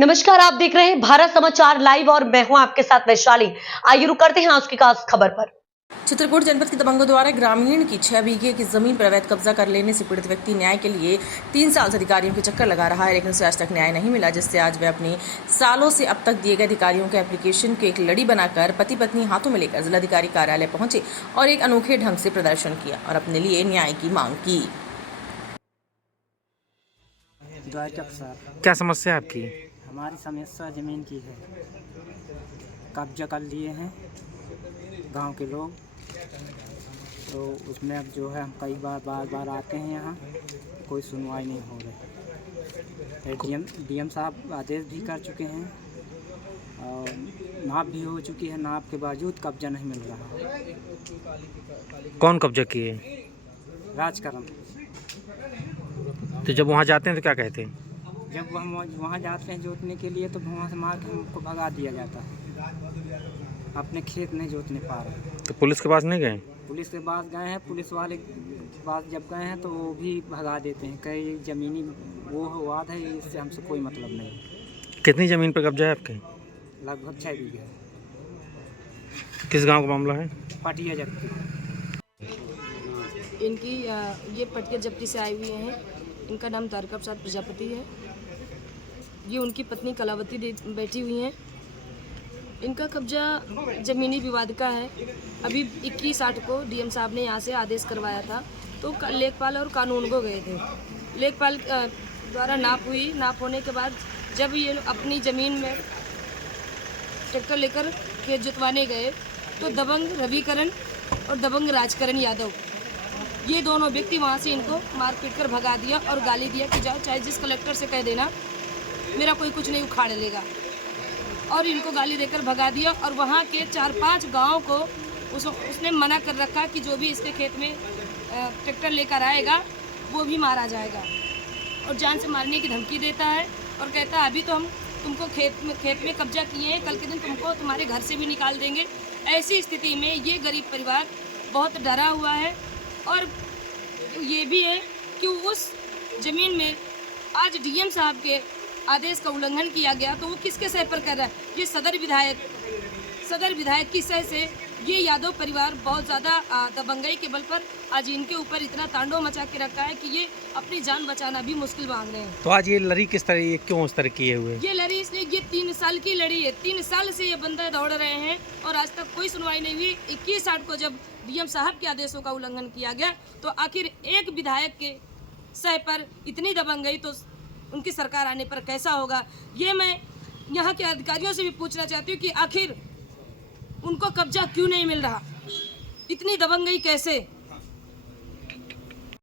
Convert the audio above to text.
नमस्कार, आप देख रहे हैं भारत समाचार लाइव और मैं हूं आपके साथ वैशाली। आइए रुक करते हैं आज की खास खबर पर। चित्रकूट जनपद के दबंगों द्वारा ग्रामीण की 6 बीघे की जमीन पर अवैध कब्जा कर लेने से पीड़ित व्यक्ति न्याय के लिए 3 साल से अधिकारियों के चक्कर लगा रहा है, लेकिन उसे आज तक न्याय नहीं मिला, जिससे आज वह अपनी सालों से अब तक दिए गए अधिकारियों के एप्लीकेशन की एक लड़ी बनाकर पति पत्नी हाथों में लेकर जिलाधिकारी कार्यालय पहुंचे और एक अनोखे ढंग से प्रदर्शन किया और अपने लिए न्याय की मांग की। क्या समस्या है आपकी? हमारी समस्या ज़मीन की है। कब्जा कर लिए हैं गांव के लोग, तो उसमें अब जो है हम कई बार आते हैं यहाँ, कोई सुनवाई नहीं हो रही है। डीएम साहब आदेश भी कर चुके हैं और नाप भी हो चुकी है, नाप के बावजूद कब्जा नहीं मिल रहा। कौन कब्जा किए? राजकरण। तो जब वहाँ जाते हैं तो क्या कहते हैं? जब हम वहाँ जाते हैं जोतने के लिए तो वहाँ से मार के हमको भगा दिया जाता है। अपने खेत नहीं जोतने पा रहे। तो पुलिस के पास नहीं गए? पुलिस के पास गए हैं, पुलिस वाले के पास जब गए हैं तो वो भी भगा देते हैं, कई ज़मीनी वो वाद है, इससे हमसे कोई मतलब नहीं। कितनी ज़मीन पर कब्जा है आपके? लगभग 6 बीघे। किस गांव का मामला है? पटिया जब्ती। इनकी ये पटिया जब्ती से आई हुई हैं। इनका नाम तारका प्रसाद प्रजापति है। ये उनकी पत्नी कलावती बैठी हुई हैं। इनका कब्जा ज़मीनी विवाद का है। अभी 21/8 को डीएम साहब ने यहाँ से आदेश करवाया था, तो लेखपाल और कानून को गए थे। लेखपाल द्वारा नाप हुई। नाप होने के बाद जब ये अपनी ज़मीन में ट्रैक्टर लेकर खेत जुतवाने गए तो दबंग रविकरण और दबंग राजकरण यादव, ये दोनों व्यक्ति वहाँ से इनको मार पीट कर भगा दिया और गाली दिया कि जाओ चाहे जिस कलेक्टर से कह देना, मेरा कोई कुछ नहीं उखाड़ लेगा। और इनको गाली देकर भगा दिया और वहाँ के 4-5 गाँव को उसने मना कर रखा कि जो भी इसके खेत में ट्रैक्टर लेकर आएगा वो भी मारा जाएगा, और जान से मारने की धमकी देता है और कहता है अभी तो हम तुमको खेत में कब्जा किए हैं, कल के दिन तुमको तुम्हारे घर से भी निकाल देंगे। ऐसी स्थिति में ये गरीब परिवार बहुत डरा हुआ है। और ये भी है कि उस ज़मीन में आज डीएम साहब के आदेश का उल्लंघन किया गया, तो वो किसके सह पर कर रहा है? ये सदर विधायक की सह से ये यादव परिवार बहुत ज़्यादा दबंगई के बल पर आज इनके ऊपर इतना तांडव मचा के रखा है कि ये अपनी जान बचाना भी मुश्किल मांग रहे हैं। तो आज ये लड़ी किस तरह, क्यों उस तरह किए हुए? ये लड़ी इसलिए, ये 3 साल की लड़ी है। 3 साल से ये बंदे दौड़ रहे हैं और आज तक कोई सुनवाई नहीं हुई। 21/8 को जब डीएम साहब के आदेशों का उल्लंघन किया गया तो आखिर एक विधायक के सह पर इतनी दबंगई तो उनकी सरकार आने पर कैसा होगा? ये मैं यहाँ के अधिकारियों से भी पूछना चाहती हूँ कि आखिर उनको कब्जा क्यों नहीं मिल रहा? इतनी दबंगई कैसे?